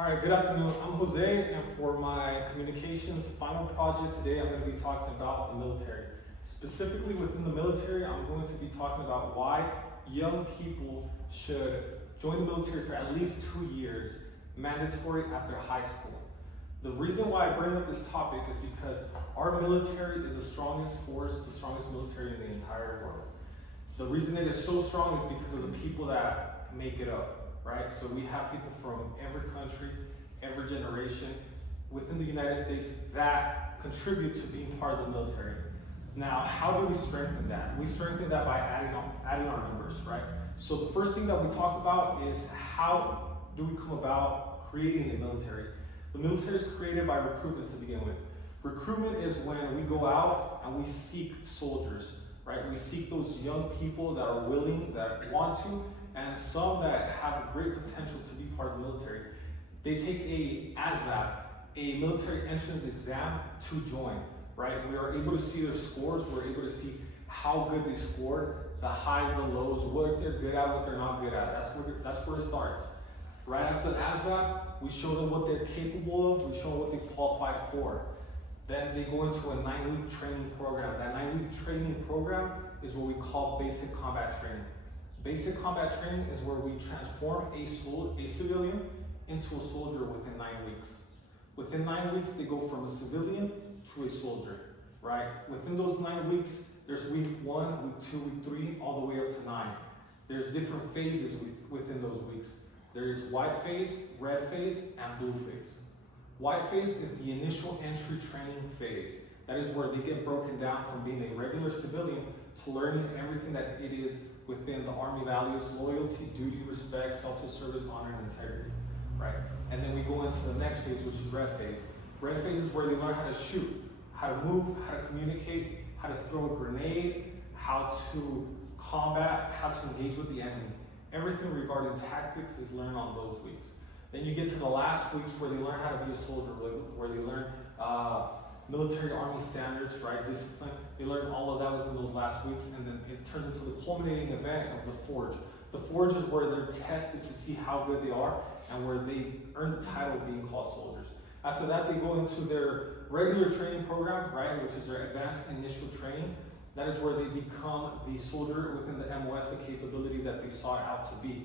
All right, good afternoon. I'm Jose, and for my communications final project today, I'm going to be talking about the military. Specifically within the military, I'm going to be talking about why young people should join the military for at least 2 years, mandatory after high school. The reason why I bring up this topic is because our military is the strongest force, the strongest military in the entire world. The reason it is so strong is because of the people that make it up. Right? So we have people from every country, every generation within the United States that contribute to being part of the military. Now, how do we strengthen that? We strengthen that by adding our numbers, right? So the first thing that we talk about is how do we come about creating a military? The military is created by recruitment to begin with. Recruitment is when we go out and we seek soldiers, right? We seek those young people that are willing, that want to, and some that have great potential to be part of the military. They take a ASVAB, a military entrance exam to join, right? We are able to see their scores, we're able to see how good they scored, the highs, the lows, what they're good at, what they're not good at. That's where it starts. Right after the ASVAB, we show them what they're capable of, we show them what they qualify for. Then they go into a 9-week training program. That 9-week training program is what we call basic combat training. Basic combat training is where we transform a civilian into a soldier within 9 weeks. Within 9 weeks, they go from a civilian to a soldier, right? Within those 9 weeks, there's week 1, week 2, week 3, all the way up to 9. There's different phases within those weeks. There is white phase, red phase, and blue phase. White phase is the initial entry training phase. That is where they get broken down from being a regular civilian to learning everything that it is within the Army values: loyalty, duty, respect, selfless service, honor, and integrity, right? And then we go into the next phase, which is red phase. Red phase is where they learn how to shoot, how to move, how to communicate, how to throw a grenade, how to combat, how to engage with the enemy. Everything regarding tactics is learned on those weeks. Then you get to the last weeks where they learn how to be a soldier, where they learn military Army standards, right? Discipline. They learn all of that within those last weeks, and then it turns into the culminating event of the Forge. The Forge is where they're tested to see how good they are and where they earn the title of being called soldiers. After that, they go into their regular training program, right, which is their advanced initial training. That is where they become the soldier within the MOS, the capability that they sought out to be.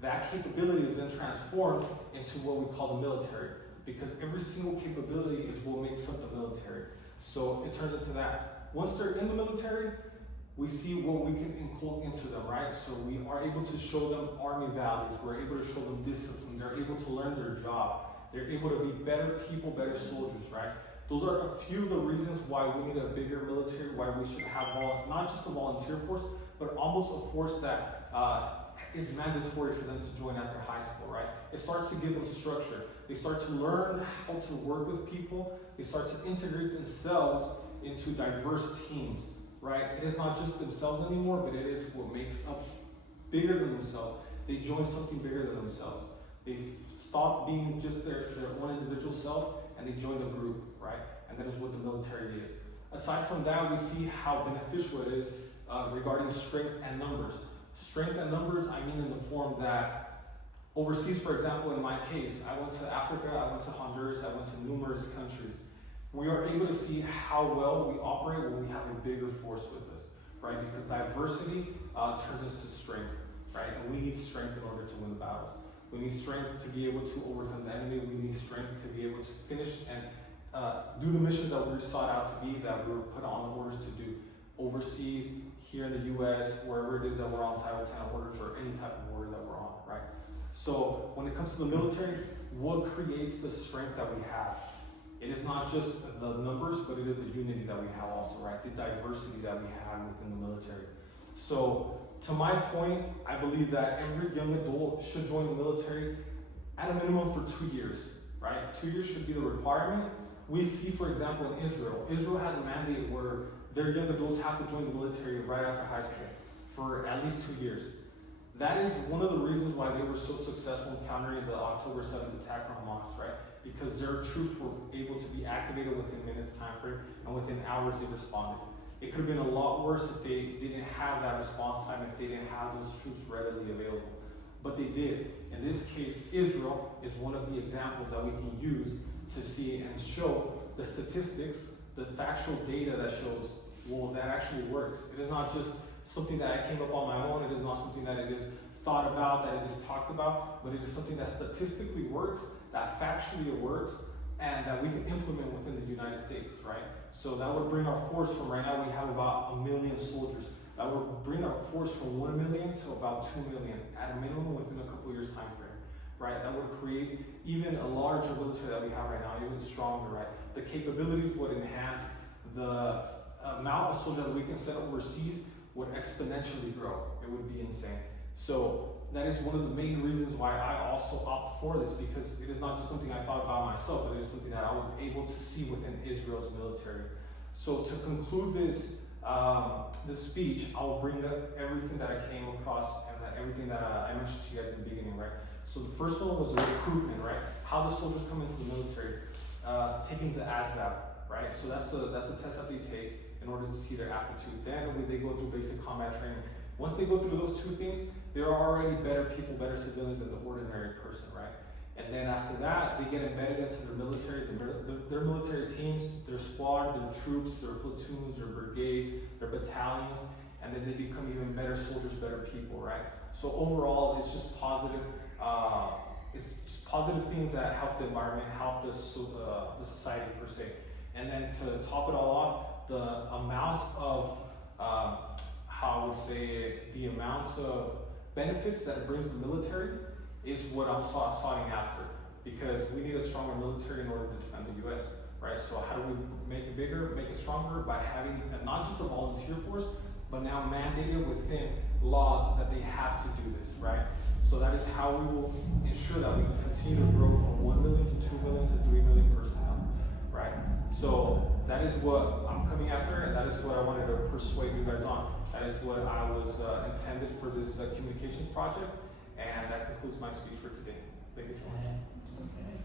That capability is then transformed into what we call the military, because every single capability is what makes up the military. So it turns into that. Once they're in the military, we see what we can include into them, right? So we are able to show them Army values. We're able to show them discipline. They're able to learn their job. They're able to be better people, better soldiers, right? Those are a few of the reasons why we need a bigger military, why we should have not just a volunteer force, but almost a force that is mandatory for them to join after high school, right? It starts to give them structure. They start to learn how to work with people. They start to integrate themselves into diverse teams, right? It is not just themselves anymore, but it is what makes up bigger than themselves. They join something bigger than themselves. They stop being just their own individual self, and they join a group, right? And that is what the military is. Aside from that, we see how beneficial it is regarding strength and numbers. Strength and numbers, I mean in the form that overseas, for example, in my case, I went to Africa, I went to Honduras, I went to numerous countries. We are able to see how well we operate when we have a bigger force with us, right? Because diversity turns us to strength, right? And we need strength in order to win the battles. We need strength to be able to overcome the enemy. We need strength to be able to finish and do the missions that we're sought out to be, that we were put on orders to do overseas, here in the US, wherever it is that we're on Title 10 orders or any type of order that we're on, right? So when it comes to the military, what creates the strength that we have? It is not just the numbers, but it is the unity that we have also, right? The diversity that we have within the military. So to my point, I believe that every young adult should join the military at a minimum for 2 years, right? 2 years should be the requirement. We see, for example, in Israel. Israel has a mandate where their young adults have to join the military right after high school for at least 2 years. That is one of the reasons why they were so successful in countering the October 7th attack from Hamas, right? Because their troops were able to be activated within minutes time frame, and within hours they responded. It could have been a lot worse if they didn't have that response time, if they didn't have those troops readily available. but they did. In this case, Israel is one of the examples that we can use to see and show the statistics, the factual data that shows, well, that actually works. It is not just something that I came up on my own. It is not something that it is thought about, that it is talked about, but it is something that statistically works, that factually works, and that we can implement within the United States, right? So that would bring our force from, right now we have about 1 million soldiers. That would bring our force from 1 million to about 2 million at a minimum within a couple years time frame, right? That would create even a larger military that we have right now, even stronger, right? The capabilities would enhance, the amount of soldiers that we can send overseas would exponentially grow. It would be insane. So that is one of the main reasons why I also opt for this, because it is not just something I thought about myself, but it is something that I was able to see within Israel's military. So to conclude this speech, I'll bring up everything that I came across and everything that I mentioned to you guys in the beginning, right? So the first one was the recruitment, right? How the soldiers come into the military, taking the ASVAB, right? So that's the test that they take in order to see their aptitude. Then when they go through basic combat training, once they go through those two things, they're already better people, better civilians than the ordinary person, right? And then after that, they get embedded into their military, their military teams, their squad, their troops, their platoons, their brigades, their battalions, and then they become even better soldiers, better people, right? So overall, it's just positive. It's just positive things that help the environment, help the society per se. And then to top it all off, the amount of how I would say the amount of benefits that it brings the military is what I'm sought after, because we need a stronger military in order to defend the U.S., right? So how do we make it bigger, make it stronger? By having not just a volunteer force, but now mandated within laws that they have to do this, right? So that is how we will ensure that we can continue to grow from 1 million to 2 million to 3 million personnel, right? So that is what I'm coming after, and that is what I wanted to persuade you guys on. That is what I was intended for this communications project, and that concludes my speech for today. Thank you so much. Okay.